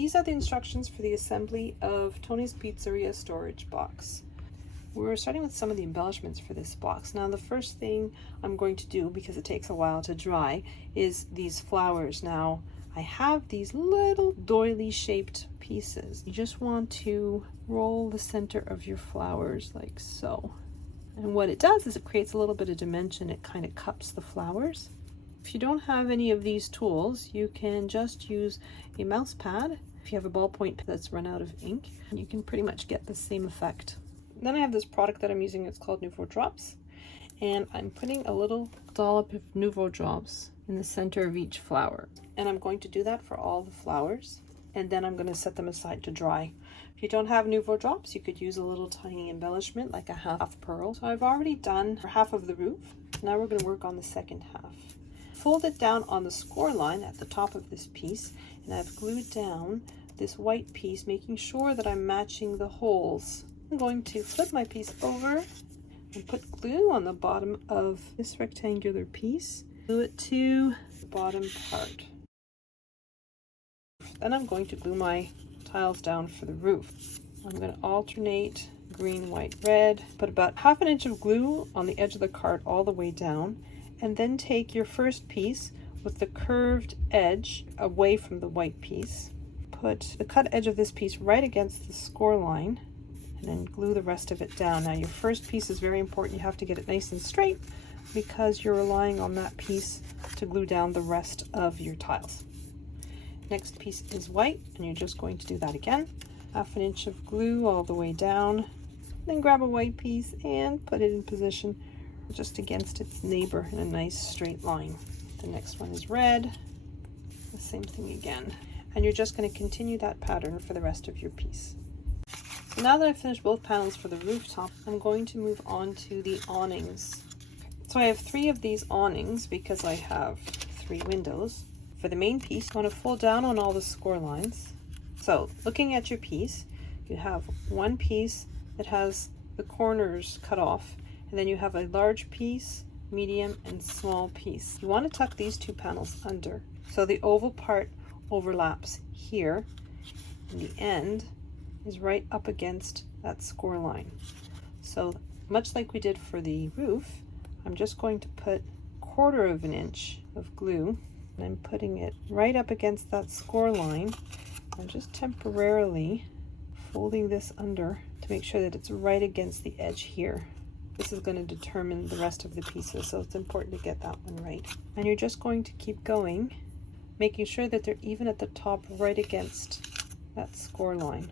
these are the instructions for the assembly of Tony's Pizzeria storage box. We're starting with some of the embellishments for this box. Now the first thing I'm going to do, because it takes a while to dry, is these flowers. Now I have these little doily shaped pieces. You just want to roll the center of your flowers like so. And what it does is it creates a little bit of dimension. It kind of cups the flowers. If you don't have any of these tools, you can just use a mouse pad. If you have a ballpoint that's run out of ink, you can pretty much get the same effect. Then I have this product that I'm using. It's called Nouveau Drops, and I'm putting a little dollop of Nouveau Drops in the center of each flower, and I'm going to do that for all the flowers, and then I'm going to set them aside to dry. If you don't have Nouveau Drops, you could use a little tiny embellishment like a half pearl. So I've already done half of the roof. Now we're going to work on the second half. Fold it down on the score line at the top of this piece, and I've glued down this white piece, making sure that I'm matching the holes. I'm going to flip my piece over and put glue on the bottom of this rectangular piece. Glue it to the bottom part. Then I'm going to glue my tiles down for the roof. I'm going to alternate green, white, red. Put about ½ inch of glue on the edge of the card all the way down, and then take your first piece with the curved edge away from the white piece. Put the cut edge of this piece right against the score line, and then glue the rest of it down. Now your first piece is very important. You have to get it nice and straight because you're relying on that piece to glue down the rest of your tiles. Next piece is white, and you're just going to do that again. ½ inch of glue all the way down. Then grab a white piece and put it in position just against its neighbor in a nice straight line. The next one is red. The same thing again. And you're just going to continue that pattern for the rest of your piece. So now that I've finished both panels for the rooftop, I'm going to move on to the awnings. So I have 3 of these awnings because I have 3 windows. For the main piece, you want to fold down on all the score lines. So looking at your piece, you have one piece that has the corners cut off, and then you have a large piece, medium, and small piece. You want to tuck these 2 panels under. So the oval part overlaps here, and the end is right up against that score line. So much like we did for the roof, I'm just going to put 1/4 inch of glue, and I'm putting it right up against that score line. I'm just temporarily folding this under to make sure that it's right against the edge here. This is going to determine the rest of the pieces, so it's important to get that one right. And you're just going to keep going, making sure that they're even at the top right against that score line.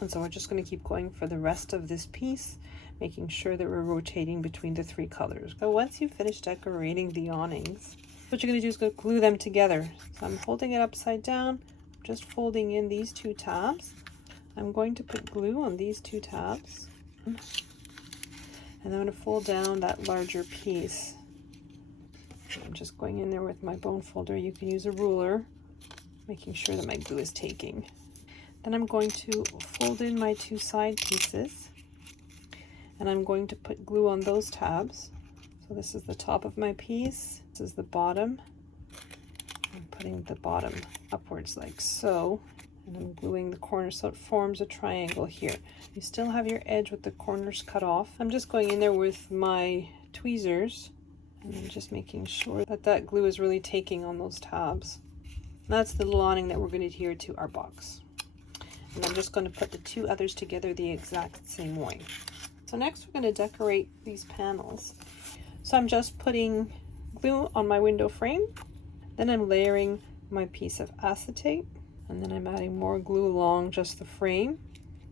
And so we're just going to keep going for the rest of this piece, making sure that we're rotating between the 3 colors. So once you've finished decorating the awnings, what you're going to do is go glue them together. So I'm holding it upside down, just folding in these 2 tabs. I'm going to put glue on these 2 tabs, and I'm going to fold down that larger piece. I'm just going in there with my bone folder. You can use a ruler, making sure that my glue is taking. Then I'm going to fold in my 2 side pieces, and I'm going to put glue on those tabs. So this is the top of my piece, this is the bottom. I'm putting the bottom upwards like so, and I'm gluing the corner so it forms a triangle here. You still have your edge with the corners cut off. I'm just going in there with my tweezers, and I'm just making sure that that glue is really taking on those tabs. And that's the little awning that we're going to adhere to our box. And I'm just going to put the 2 others together the exact same way. So next we're going to decorate these panels. So I'm just putting glue on my window frame, then I'm layering my piece of acetate, and then I'm adding more glue along just the frame,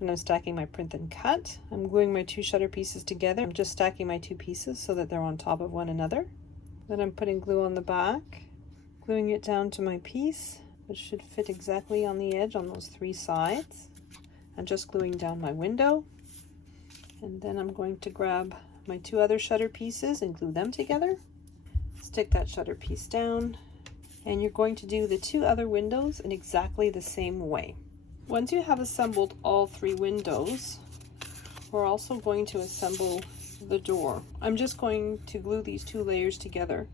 and I'm stacking my print and cut. I'm gluing my 2 shutter pieces together. I'm just stacking my 2 pieces so that they're on top of one another. Then I'm putting glue on the back, gluing it down to my piece, which should fit exactly on the edge on those 3 sides, and just gluing down my window. And then I'm going to grab my 2 other shutter pieces and glue them together. Stick that shutter piece down, and you're going to do the 2 other windows in exactly the same way. Once you have assembled all 3 windows, we're also going to assemble the door. I'm just going to glue these 2 layers together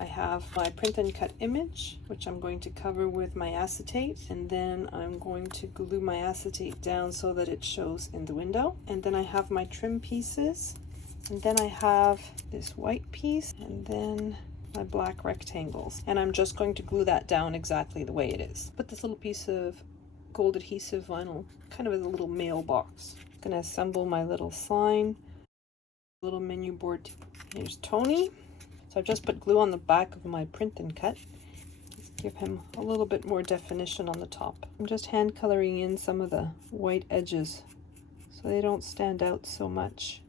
I have my print and cut image, which I'm going to cover with my acetate, and then I'm going to glue my acetate down so that it shows in the window. And then I have my trim pieces, and then I have this white piece, and then my black rectangles. And I'm just going to glue that down exactly the way it is. Put this little piece of gold adhesive vinyl kind of as a little mailbox. I'm gonna assemble my little sign, little menu board. Here's Tony. So I've just put glue on the back of my print and cut. Let's give him a little bit more definition on the top. I'm just hand coloring in some of the white edges so they don't stand out so much.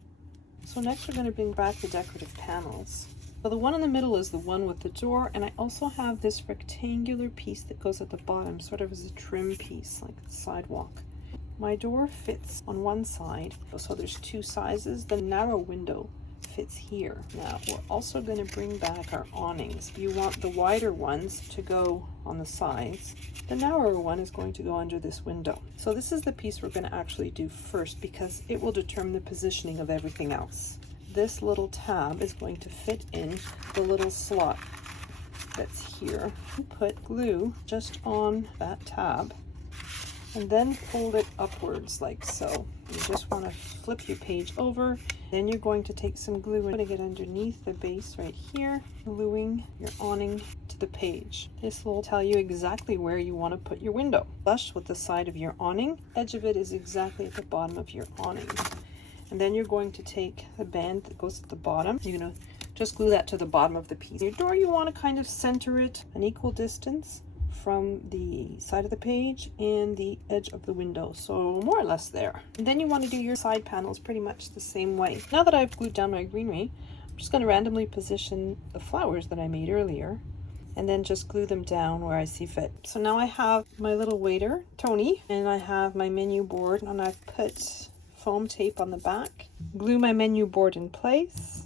So next we're going to bring back the decorative panels. So the one in the middle is the one with the door, and I also have this rectangular piece that goes at the bottom, sort of as a trim piece, like the sidewalk. My door fits on one side, so there's two sizes. The narrow window fits here. Now we're also going to bring back our awnings. You want the wider ones to go on the sides. The narrower one is going to go under this window. So this is the piece we're going to actually do first because it will determine the positioning of everything else. This little tab is going to fit in the little slot that's here. Put glue just on that tab and then fold it upwards like so. You just want to flip your page over. Then you're going to take some glue and put it underneath the base right here, gluing your awning to the page. This will tell you exactly where you want to put your window. Flush with the side of your awning. Edge of it is exactly at the bottom of your awning. And then you're going to take the band that goes at the bottom. You're going to just glue that to the bottom of the piece. Your door, you want to kind of center it an equal distance from the side of the page and the edge of the window, so more or less there. And then you want to do your side panels pretty much the same way. Now that I've glued down my greenery, I'm just going to randomly position the flowers that I made earlier and then just glue them down where I see fit. So now I have my little waiter, Tony, and I have my menu board, and I've put foam tape on the back, glue my menu board in place,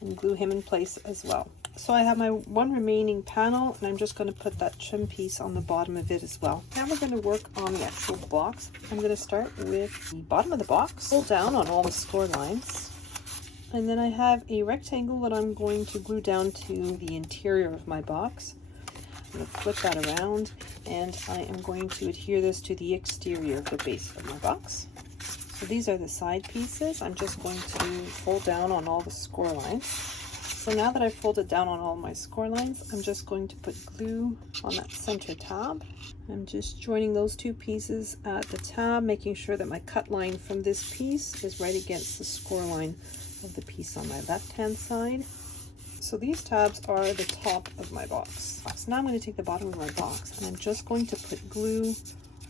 and glue him in place as well. So I have my one remaining panel, and I'm just going to put that trim piece on the bottom of it as well. Now we're going to work on the actual box. I'm going to start with the bottom of the box, pull down on all the score lines, and then I have a rectangle that I'm going to glue down to the interior of my box. I'm going to flip that around, and I am going to adhere this to the exterior of the base of my box. So these are the side pieces. I'm just going to fold down on all the score lines. So now that I've folded down on all my score lines, I'm just going to put glue on that center tab. I'm just joining those two pieces at the tab, making sure that my cut line from this piece is right against the score line of the piece on my left-hand side. So these tabs are the top of my box. So now I'm going to take the bottom of my box, and I'm just going to put glue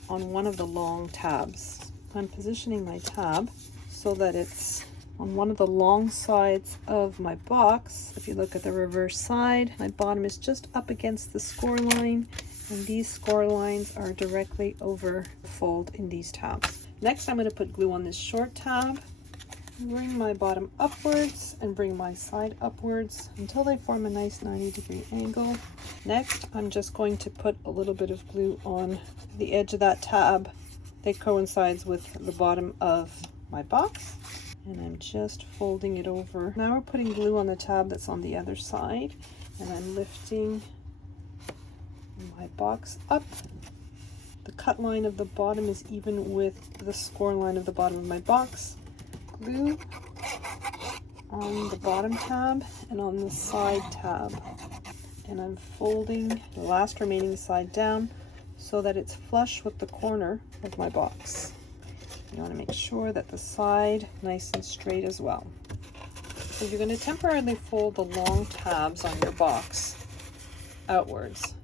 on one of the long tabs. I'm positioning my tab so that it's on one of the long sides of my box. If you look at the reverse side, my bottom is just up against the score line, and these score lines are directly over the fold in these tabs. Next, I'm going to put glue on this short tab, bring my bottom upwards and bring my side upwards until they form a nice 90-degree angle. Next, I'm just going to put a little bit of glue on the edge of that tab that coincides with the bottom of my box, and I'm just folding it over. Now we're putting glue on the tab that's on the other side, and I'm lifting my box up. The cut line of the bottom is even with the score line of the bottom of my box. Glue on the bottom tab and on the side tab, and I'm folding the last remaining side down so that it's flush with the corner of my box. You want to make sure that the side nice and straight as well. So you're going to temporarily fold the long tabs on your box outwards.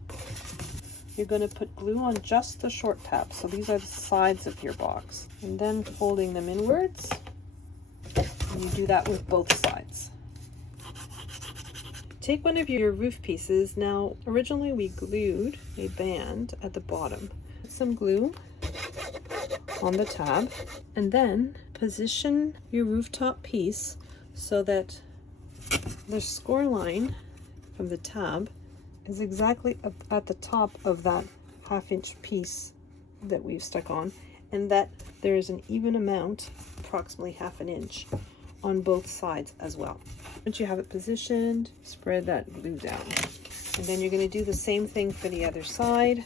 You're going to put glue on just the short tabs, so these are the sides of your box, and then folding them inwards, and you do that with both sides. Take one of your roof pieces. Now, originally we glued a band at the bottom. Put some glue on the tab, and then position your rooftop piece so that the score line from the tab is exactly at the top of that half-inch piece that we've stuck on, and that there is an even amount, approximately half an inch, on both sides as well. Once you have it positioned, spread that glue down. And then you're going to do the same thing for the other side.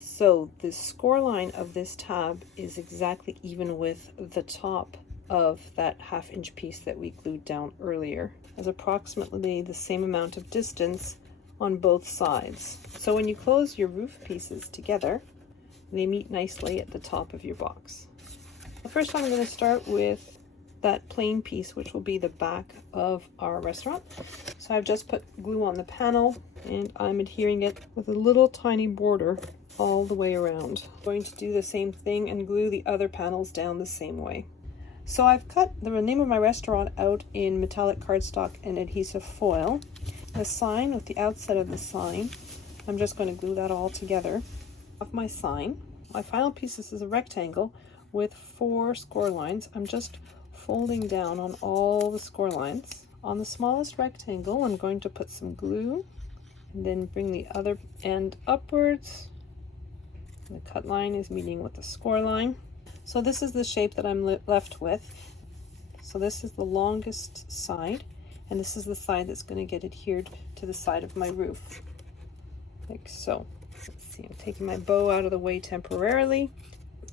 So the score line of this tab is exactly even with the top of that 1/2 inch piece that we glued down earlier. There's approximately the same amount of distance on both sides. So when you close your roof pieces together, they meet nicely at the top of your box. First, I'm going to start with that plain piece, which will be the back of our restaurant. So I've just put glue on the panel and I'm adhering it with a little tiny border all the way around. I'm going to do the same thing and glue the other panels down the same way. So I've cut the name of my restaurant out in metallic cardstock and adhesive foil. The sign with the outside of the sign, I'm just going to glue that all together. Of my sign, my final piece is a rectangle with 4 score lines. I'm just folding down on all the score lines. On the smallest rectangle, I'm going to put some glue and then bring the other end upwards. The cut line is meeting with the score line. So this is the shape that I'm left with. So this is the longest side, and this is the side that's going to get adhered to the side of my roof, like so. Let's see, I'm taking my bow out of the way temporarily.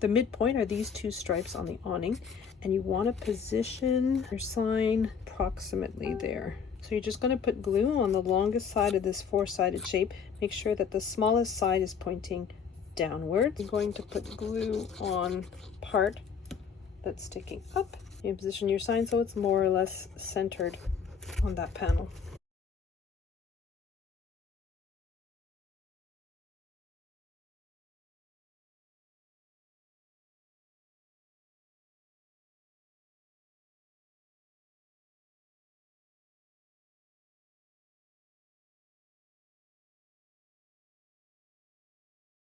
The midpoint are these 2 stripes on the awning, and you want to position your sign approximately there. So you're just going to put glue on the longest side of this 4-sided shape. Make sure that the smallest side is pointing downward. You're going to put glue on part that's sticking up. You position your sign so it's more or less centered on that panel.